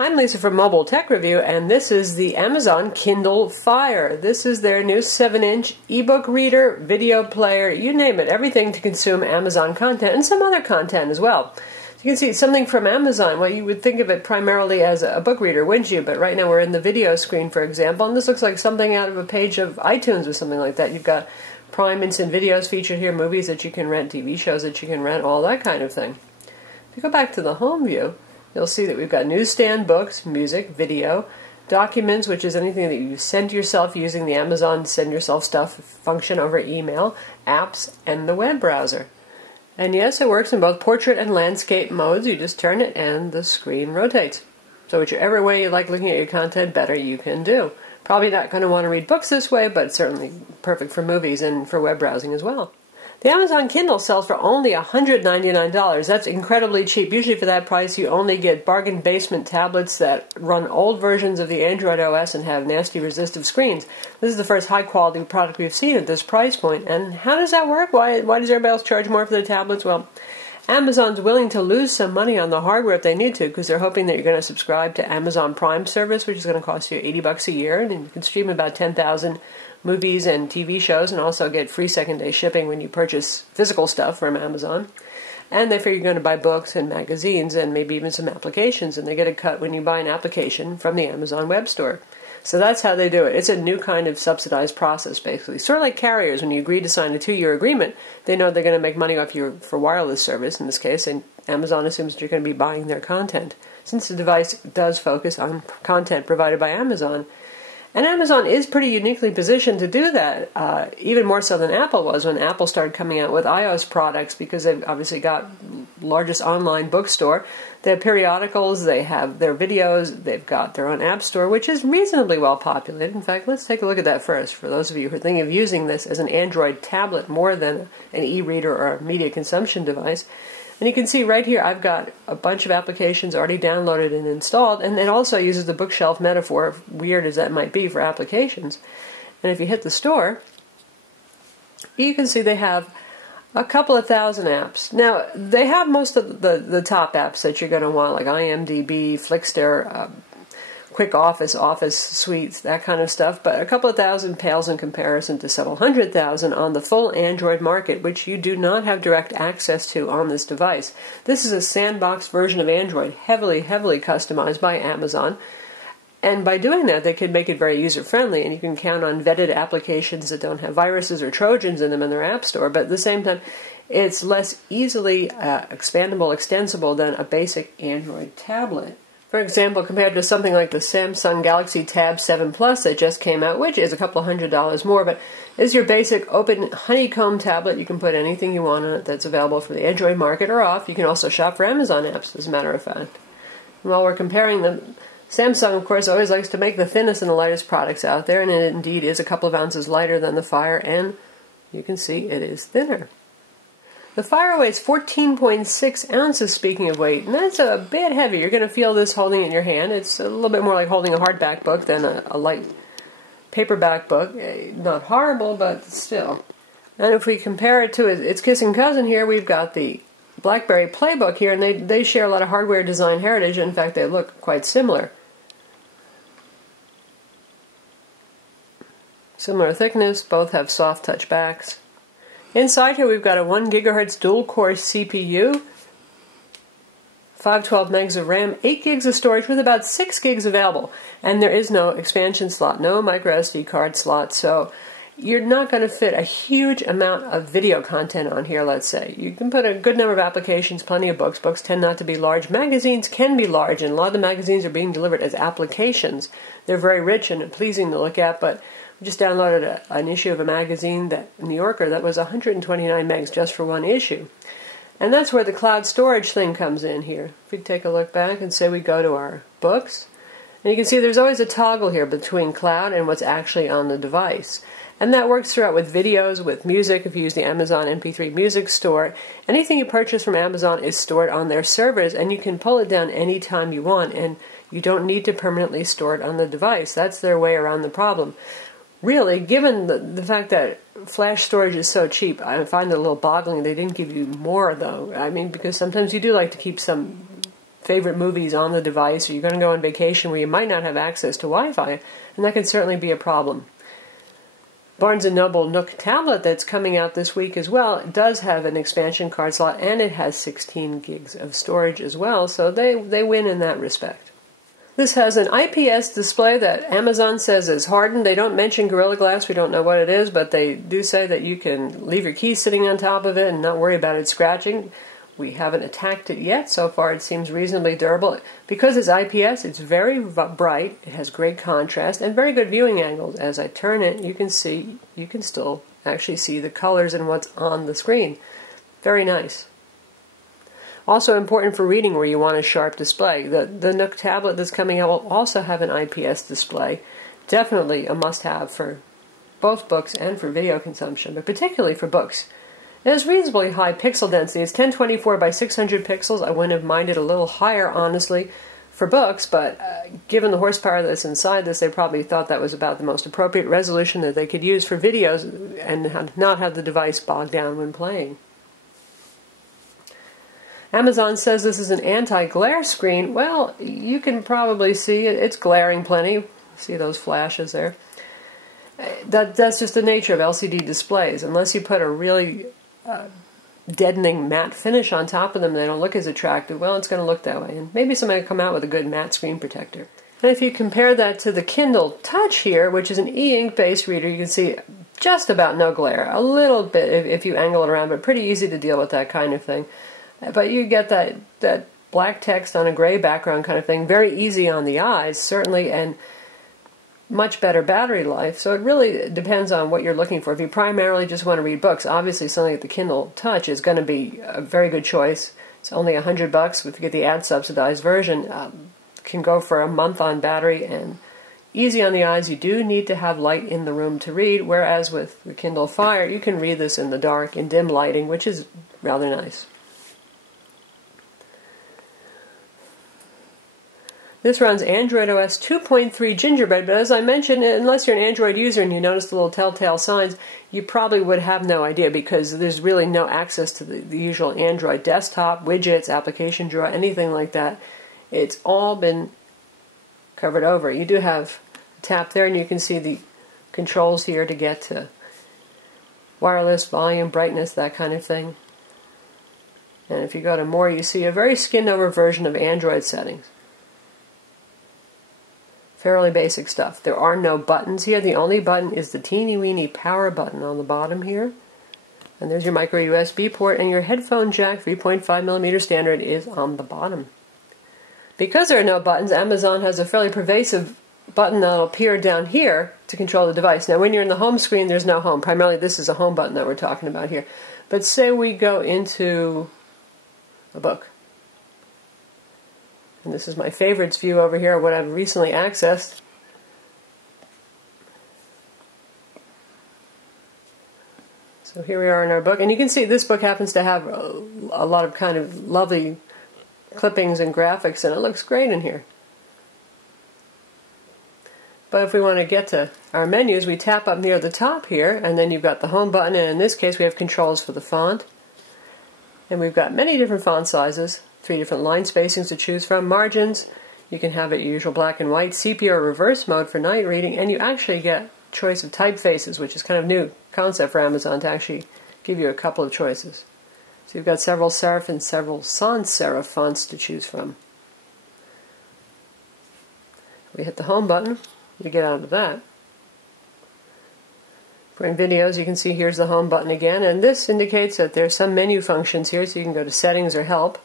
I'm Lisa from Mobile Tech Review, and this is the Amazon Kindle Fire. This is their new 7-inch ebook reader, video player, you name it, everything to consume Amazon content and some other content as well. So you can see something from Amazon. Well, you would think of it primarily as a book reader, wouldn't you? But right now we're in the video screen, for example, and this looks like something out of a page of iTunes or something like that. You've got Prime Instant Videos featured here, movies that you can rent, TV shows that you can rent, all that kind of thing. If you go back to the home view, you'll see that we've got newsstand, books, music, video, documents, which is anything that you send yourself using the Amazon Send Yourself Stuff function over email, apps, and the web browser. And yes, it works in both portrait and landscape modes. You just turn it and the screen rotates. So whichever way you like looking at your content better, you can do. Probably not going to want to read books this way, but certainly perfect for movies and for web browsing as well. The Amazon Kindle sells for only $199. That's incredibly cheap. Usually for that price you only get bargain basement tablets that run old versions of the Android OS and have nasty resistive screens. This is the first high quality product we've seen at this price point. And how does that work? Why does everybody else charge more for the tablets? Well, Amazon's willing to lose some money on the hardware if they need to, because they're hoping that you're going to subscribe to Amazon Prime service, which is going to cost you $80 a year, and you can stream about 10,000 movies and TV shows, and also get free second-day shipping when you purchase physical stuff from Amazon. And they figure you're going to buy books and magazines and maybe even some applications, and they get a cut when you buy an application from the Amazon web store. So that's how they do it. It's a new kind of subsidized process, basically. Sort of like carriers, when you agree to sign a 2-year agreement, they know they're going to make money off you for wireless service, in this case, and Amazon assumes that you're going to be buying their content. Since the device does focus on content provided by Amazon, and Amazon is pretty uniquely positioned to do that, even more so than Apple was when Apple started coming out with iOS products, because they've obviously got largest online bookstore. They have periodicals, they have their videos, they've got their own app store, which is reasonably well populated. In fact, let's take a look at that first, for those of you who are thinking of using this as an Android tablet more than an e-reader or a media consumption device. And you can see right here I've got a bunch of applications already downloaded and installed, and it also uses the bookshelf metaphor, weird as that might be for applications. And if you hit the store, you can see they have a couple of thousand apps. Now, they have most of the top apps that you're going to want, like IMDb, Flickster, Quick Office, Office Suites, that kind of stuff, but a couple of thousand pales in comparison to several hundred thousand on the full Android market, which you do not have direct access to on this device. This is a sandbox version of Android, heavily customized by Amazon, and by doing that they can make it very user-friendly, and you can count on vetted applications that don't have viruses or Trojans in them in their app store, but at the same time it's less easily expandable, extensible than a basic Android tablet. For example, compared to something like the Samsung Galaxy Tab 7 Plus that just came out, which is a couple $100 more, but is your basic open honeycomb tablet. You can put anything you want on it that's available for the Android market or off. You can also shop for Amazon apps, as a matter of fact. And while we're comparing them, Samsung, of course, always likes to make the thinnest and the lightest products out there, and it indeed is a couple of ounces lighter than the Fire, and you can see it is thinner. The Fire weighs 14.6 ounces, speaking of weight, and that's a bit heavy. You're going to feel this holding it in your hand. It's a little bit more like holding a hardback book than a light paperback book. Not horrible, but still. And if we compare it to its kissing cousin here, we've got the BlackBerry Playbook here, and they share a lot of hardware design heritage. In fact, they look quite similar. Similar thickness, both have soft touch backs. Inside here we've got a 1 GHz dual-core CPU, 512 megs of RAM, 8 gigs of storage with about 6 gigs available. And there is no expansion slot, no micro SD card slot, so you're not going to fit a huge amount of video content on here, let's say. You can put a good number of applications, plenty of books. Books tend not to be large. Magazines can be large, and a lot of the magazines are being delivered as applications. They're very rich and pleasing to look at, but we just downloaded an issue of a magazine, New Yorker, that was 129 megs just for one issue. And that's where the cloud storage thing comes in here. If we take a look back and say we go to our books, and you can see there's always a toggle here between cloud and what's actually on the device. And that works throughout with videos, with music. If you use the Amazon MP3 Music Store, anything you purchase from Amazon is stored on their servers, and you can pull it down anytime you want, and you don't need to permanently store it on the device. That's their way around the problem. Really, given the fact that flash storage is so cheap, I find it a little boggling they didn't give you more, though. I mean, because sometimes you do like to keep some favorite movies on the device, or you're going to go on vacation where you might not have access to Wi-Fi, and that can certainly be a problem. Barnes & Noble Nook tablet that's coming out this week as well does have an expansion card slot, and it has 16 gigs of storage as well, so they win in that respect. This has an IPS display that Amazon says is hardened. They don't mention Gorilla Glass. We don't know what it is, but they do say that you can leave your keys sitting on top of it and not worry about it scratching. We haven't attacked it yet. So far it seems reasonably durable. Because it's IPS, it's very bright, it has great contrast, and very good viewing angles. As I turn it, you can still actually see the colors and what's on the screen. Very nice. Also important for reading where you want a sharp display. The Nook tablet that's coming out will also have an IPS display. Definitely a must-have for both books and for video consumption, but particularly for books. It has reasonably high pixel density. It's 1024 by 600 pixels. I wouldn't have minded a little higher, honestly, for books, but given the horsepower that's inside this, they probably thought that was about the most appropriate resolution that they could use for videos and not have the device bogged down when playing. Amazon says this is an anti-glare screen. Well, you can probably see it's glaring plenty. See those flashes there? That's just the nature of LCD displays. Unless you put a really deadening matte finish on top of them, they don't look as attractive. Well, it's going to look that way. And maybe somebody will come out with a good matte screen protector. And if you compare that to the Kindle Touch here, which is an e-ink based reader, you can see just about no glare. A little bit if you angle it around, but pretty easy to deal with that kind of thing. But you get that black text on a gray background kind of thing. Very easy on the eyes, certainly, and much better battery life. So it really depends on what you're looking for. If you primarily just want to read books, obviously something like the Kindle Touch is going to be a very good choice. It's only $100 if you get the ad-subsidized version. Can go for a month on battery and easy on the eyes. You do need to have light in the room to read, whereas with the Kindle Fire, you can read this in the dark, in dim lighting, which is rather nice. This runs Android OS 2.3 Gingerbread, but as I mentioned, unless you're an Android user and you notice the little telltale signs, you probably would have no idea because there's really no access to the usual Android desktop, widgets, application drawer, anything like that. It's all been covered over. You do have a tap there and you can see the controls here to get to wireless, volume, brightness, that kind of thing. And if you go to more, you see a very skinned-over version of Android settings. Fairly basic stuff. There are no buttons here. The only button is the teeny-weeny power button on the bottom here. And there's your micro USB port, and your headphone jack 3.5mm standard is on the bottom. Because there are no buttons, Amazon has a fairly pervasive button that will appear down here to control the device. Now when you're in the home screen, there's no home. Primarily this is a home button that we're talking about here. But say we go into a book. And this is my favorites view over here, what I've recently accessed. So here we are in our book, and you can see this book happens to have a lot of kind of lovely clippings and graphics, and it looks great in here. But if we want to get to our menus, we tap up near the top here, and then you've got the home button, and in this case we have controls for the font. And we've got many different font sizes, 3 different line spacings to choose from, margins. You can have it your usual black and white, sepia or reverse mode for night reading, and you actually get choice of typefaces, which is kind of new concept for Amazon to actually give you a couple of choices. So you've got several serif and several sans serif fonts to choose from. We hit the home button, you get out of that. For in videos, you can see here's the home button again, and this indicates that there's some menu functions here, so you can go to settings or help.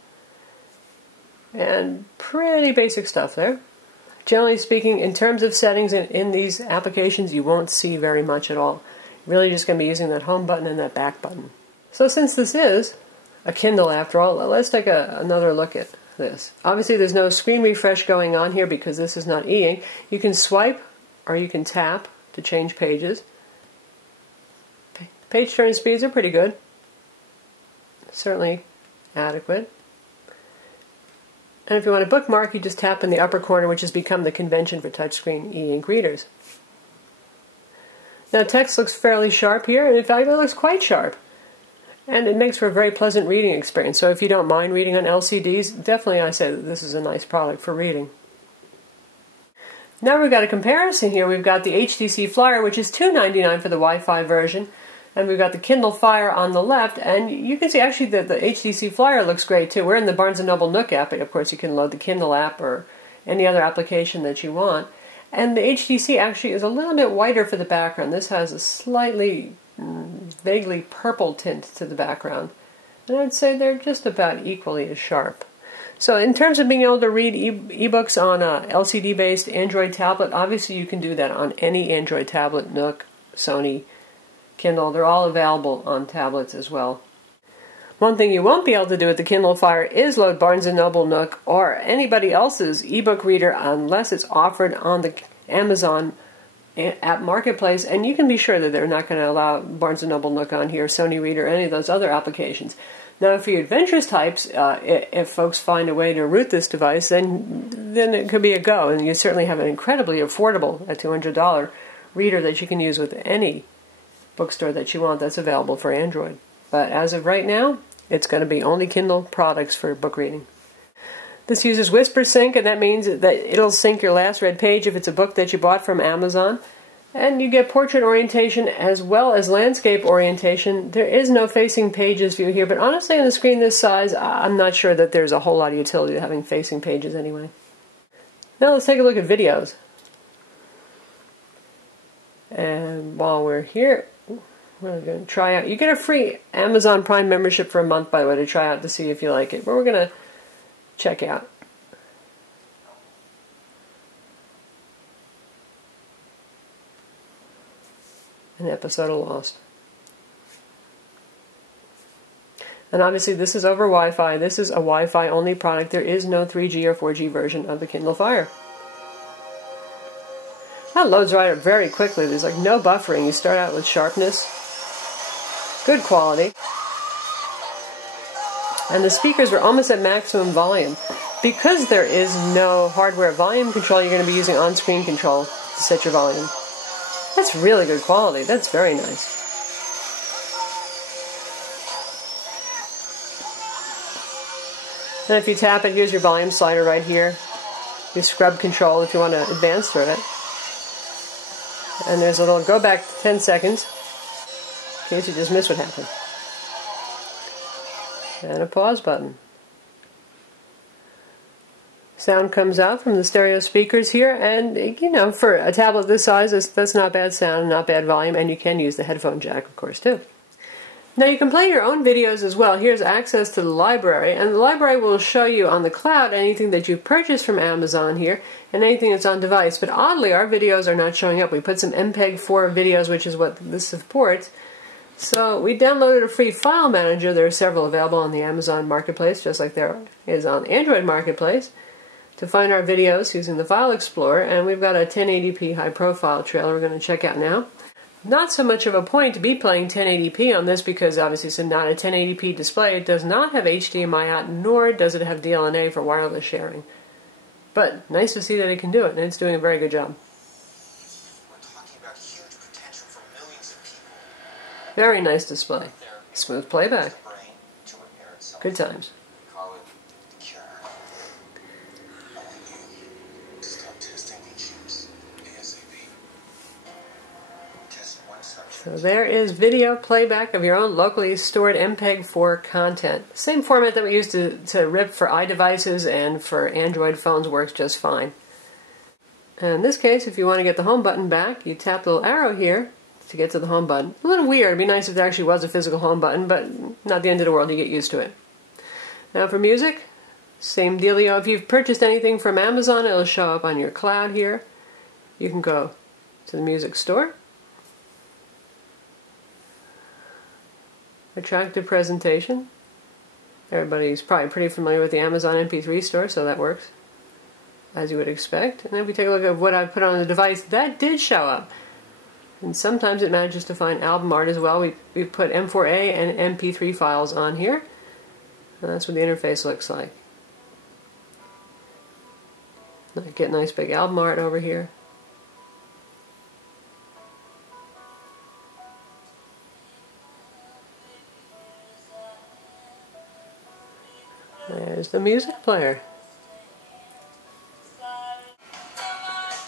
And pretty basic stuff there. Generally speaking, in terms of settings in these applications, you won't see very much at all. You're really just going to be using that home button and that back button. So since this is a Kindle after all, let's take another look at this. Obviously there's no screen refresh going on here because this is not e-ink. You can swipe or you can tap to change pages. Page turn speeds are pretty good. Certainly adequate. And if you want to bookmark, you just tap in the upper corner, which has become the convention for touchscreen e-ink readers. Now text looks fairly sharp here, and in fact it looks quite sharp. And it makes for a very pleasant reading experience. So if you don't mind reading on LCDs, definitely I say that this is a nice product for reading. Now we've got a comparison here. We've got the HTC Flyer, which is $2.99 for the Wi-Fi version. And we've got the Kindle Fire on the left. And you can see actually that the HTC Flyer looks great too. We're in the Barnes & Noble Nook app. Of course, you can load the Kindle app or any other application that you want. And the HTC actually is a little bit whiter for the background. This has a slightly vaguely purple tint to the background. And I'd say they're just about equally as sharp. So in terms of being able to read ebooks on a LCD-based Android tablet, obviously you can do that on any Android tablet, Nook, Sony, Kindle. They're all available on tablets as well. One thing you won't be able to do with the Kindle Fire is load Barnes & Noble Nook or anybody else's ebook reader unless it's offered on the Amazon app marketplace, and you can be sure that they're not going to allow Barnes & Noble Nook on here, Sony Reader, any of those other applications. Now, for you adventurous types, if folks find a way to root this device, then it could be a go, and you certainly have an incredibly affordable, a $200 reader that you can use with any bookstore that you want that's available for Android. But as of right now, it's going to be only Kindle products for book reading. This uses Whisper Sync, and that means that it'll sync your last read page if it's a book that you bought from Amazon. And you get portrait orientation as well as landscape orientation. There is no facing pages view here, but honestly on a screen this size, I'm not sure that there's a whole lot of utility to having facing pages anyway. Now let's take a look at videos. And while we're here, we're going to try out. You get a free Amazon Prime membership for a month, by the way, to try out to see if you like it. But we're going to check out an episode of Lost. And obviously this is over Wi-Fi. This is a Wi-Fi only product. There is no 3G or 4G version of the Kindle Fire. That loads right up very quickly. There's like no buffering. You start out with sharpness. Good quality. And the speakers are almost at maximum volume. Because there is no hardware volume control, you're going to be using on-screen control to set your volume. That's really good quality. That's very nice. And if you tap it, here's your volume slider right here. Your scrub control if you want to advance through it. And there's a little go back 10 seconds in case you just missed what happened. And a pause button. Sound comes out from the stereo speakers here, and you know, for a tablet this size, that's not bad sound, not bad volume, and you can use the headphone jack, of course, too. Now you can play your own videos as well. Here's access to the library, and the library will show you on the cloud anything that you've purchased from Amazon here, and anything that's on device. But oddly, our videos are not showing up. We put some MPEG-4 videos, which is what this supports. So we downloaded a free file manager. There are several available on the Amazon Marketplace, just like there is on the Android Marketplace, to find our videos using the File Explorer. And we've got a 1080p high-profile trailer we're going to check out now. Not so much of a point to be playing 1080p on this because obviously it's not a 1080p display. It does not have HDMI out, nor does it have DLNA for wireless sharing. But nice to see that it can do it, and it's doing a very good job. Very nice display. Smooth playback. Good times. So there is video playback of your own locally stored MPEG-4 content. Same format that we used to rip for iDevices and for Android phones works just fine. And in this case, if you want to get the home button back, you tap the little arrow here to get to the home button. A little weird. It'd be nice if there actually was a physical home button, but not the end of the world. You get used to it. Now for music, same dealio. If you've purchased anything from Amazon, it'll show up on your cloud here. You can go to the music store. Attractive presentation. Everybody's probably pretty familiar with the Amazon MP3 store, so that works as you would expect. And then if we take a look at what I put on the device, that did show up. And sometimes it manages to find album art as well. We've put M4A and MP3 files on here. And that's what the interface looks like. Get nice big album art over here. There's the music player.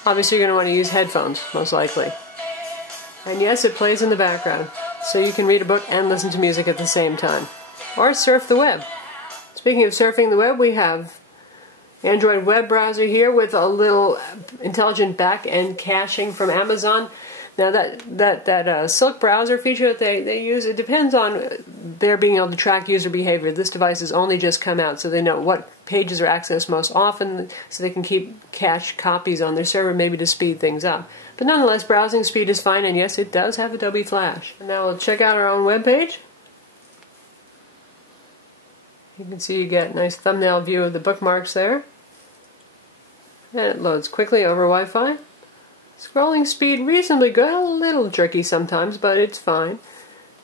Obviously you're going to want to use headphones, most likely. And yes, it plays in the background, so you can read a book and listen to music at the same time. Or surf the web. Speaking of surfing the web, we have Android web browser here with a little intelligent back-end caching from Amazon. Now that Silk browser feature that they use, it depends on their being able to track user behavior. This device has only just come out, so they know what pages are accessed most often, so they can keep cache copies on their server, maybe to speed things up. But nonetheless, browsing speed is fine, and yes, it does have Adobe Flash. And now we'll check out our own web page. You can see you get a nice thumbnail view of the bookmarks there. And it loads quickly over Wi-Fi. Scrolling speed reasonably good, a little jerky sometimes, but it's fine.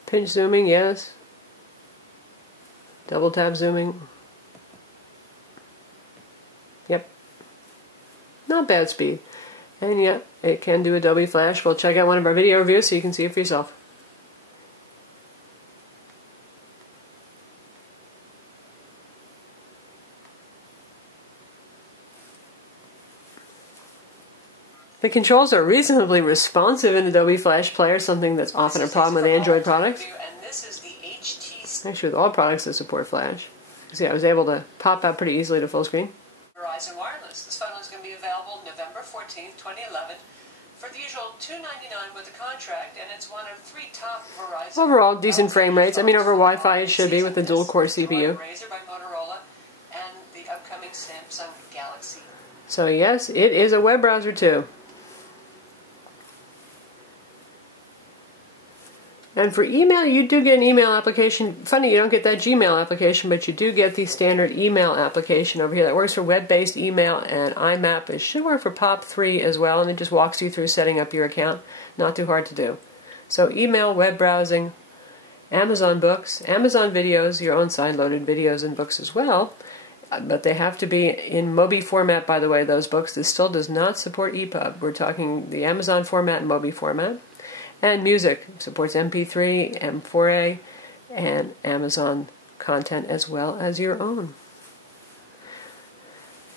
Pinch zooming, yes. Double tap zooming. Yep. Not bad speed. And yeah, it can do Adobe Flash. We'll check out one of our video reviews so you can see it for yourself. The controls are reasonably responsive in Adobe Flash Player, something that's often a problem with Android products. Actually, with all products that support Flash. See, I was able to pop out pretty easily to full screen. Verizon Wireless. This phone is going to be available November 14th, 2011 for the usual $299 with the contract, and it's one of 3 top Verizon. Overall, decent frame rates. I mean, over Wi-Fi it should be with the dual-core CPU. Razr by Motorola and the upcoming Samsung Galaxy. So yes, it is a web browser too. And for email, you do get an email application. Funny, you don't get that Gmail application, but you do get the standard email application over here that works for web-based email and IMAP. It should work for POP3 as well, and it just walks you through setting up your account. Not too hard to do. So email, web browsing, Amazon books, Amazon videos, your own side-loaded videos and books as well. But they have to be in Mobi format, by the way, those books. This still does not support EPUB. We're talking the Amazon format and Mobi format. And music supports MP3, M4A, and Amazon content as well as your own.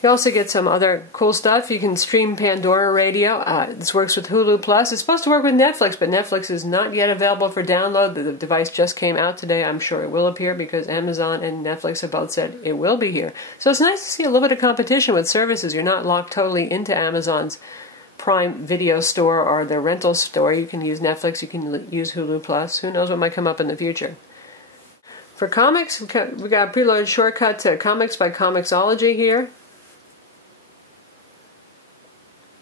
You also get some other cool stuff. You can stream Pandora Radio. This works with Hulu Plus. It's supposed to work with Netflix, but Netflix is not yet available for download. The device just came out today. I'm sure it will appear because Amazon and Netflix have both said it will be here. So it's nice to see a little bit of competition with services. You're not locked totally into Amazon's Prime Video store or their rental store. You can use Netflix, you can use Hulu Plus. Who knows what might come up in the future. For comics, we got a preloaded shortcut to Comics by Comixology here.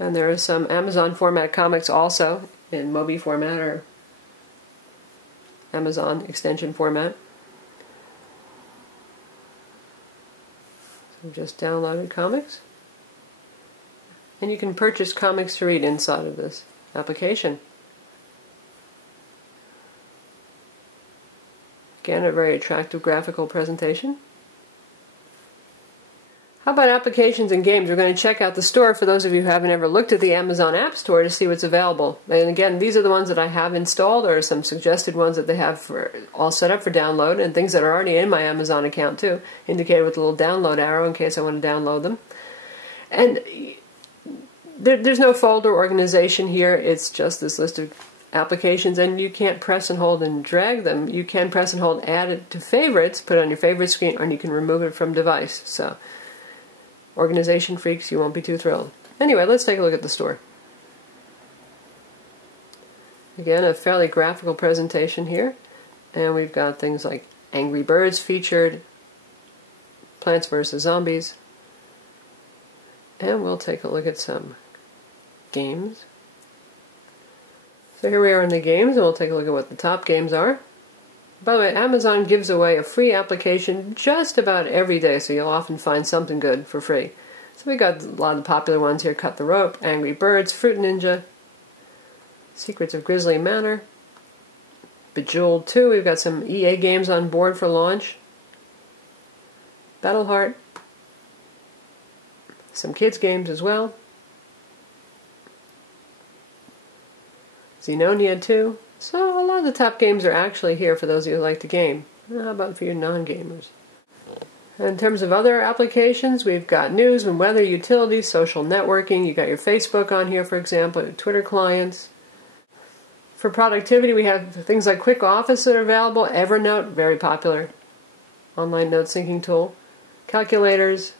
And there are some Amazon format comics also in Mobi format or Amazon extension format. So just downloaded comics. And you can purchase comics to read inside of this application. Again, a very attractive graphical presentation. How about applications and games? We're going to check out the store for those of you who haven't ever looked at the Amazon App Store to see what's available. And again, these are the ones that I have installed, or some suggested ones that they have for all set up for download, and things that are already in my Amazon account too, indicated with a little download arrow in case I want to download them. And there's no folder organization here. It's just this list of applications, and you can't press and hold and drag them. You can press and hold add it to favorites, put it on your favorite screen, or you can remove it from device. So organization freaks, you won't be too thrilled. Anyway, let's take a look at the store. Again, a fairly graphical presentation here, and we've got things like Angry Birds featured, Plants vs. Zombies, and we'll take a look at some games. So here we are in the games, and we'll take a look at what the top games are. By the way, Amazon gives away a free application just about every day, so you'll often find something good for free. So we got a lot of the popular ones here: Cut the Rope, Angry Birds, Fruit Ninja, Secrets of Grizzly Manor, Bejeweled 2. We've got some EA games on board for launch. Battleheart, some kids games as well. Xenonia 2. So a lot of the top games are actually here for those of you who like to game. How about for you non-gamers? In terms of other applications, we've got news and weather, utilities, social networking. You got your Facebook on here, for example, your Twitter clients. For productivity, we have things like Quick Office that are available. Evernote, very popular online note syncing tool. Calculators,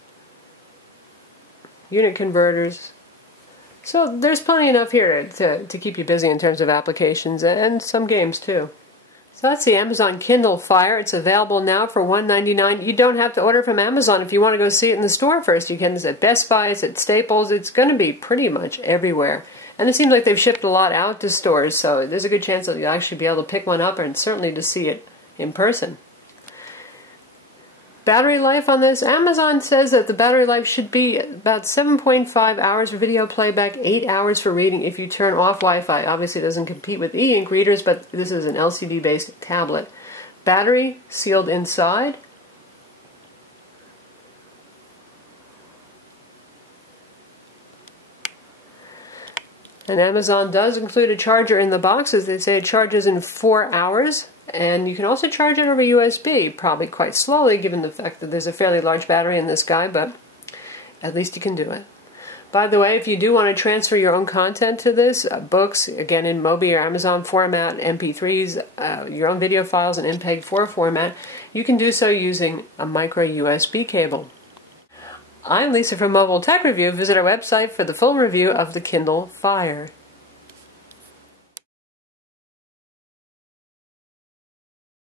unit converters. So there's plenty enough here to keep you busy in terms of applications, and some games too. So that's the Amazon Kindle Fire. It's available now for $1.99. You don't have to order from Amazon if you want to go see it in the store first. You can. It's at Best Buy, it's at Staples. It's going to be pretty much everywhere. And it seems like they've shipped a lot out to stores, so there's a good chance that you'll actually be able to pick one up, and certainly to see it in person. Battery life on this, Amazon says that the battery life should be about 7.5 hours for video playback, 8 hours for reading if you turn off Wi-Fi. Obviously it doesn't compete with e-ink readers, but this is an LCD-based tablet. Battery sealed inside. And Amazon does include a charger in the box, as they say it charges in 4 hours. And you can also charge it over USB, probably quite slowly given the fact that there's a fairly large battery in this guy, but at least you can do it. By the way, if you do want to transfer your own content to this, books, again in Mobi or Amazon format, MP3s, your own video files in MPEG-4 format, you can do so using a micro USB cable. I'm Lisa from Mobile Tech Review. Visit our website for the full review of the Kindle Fire.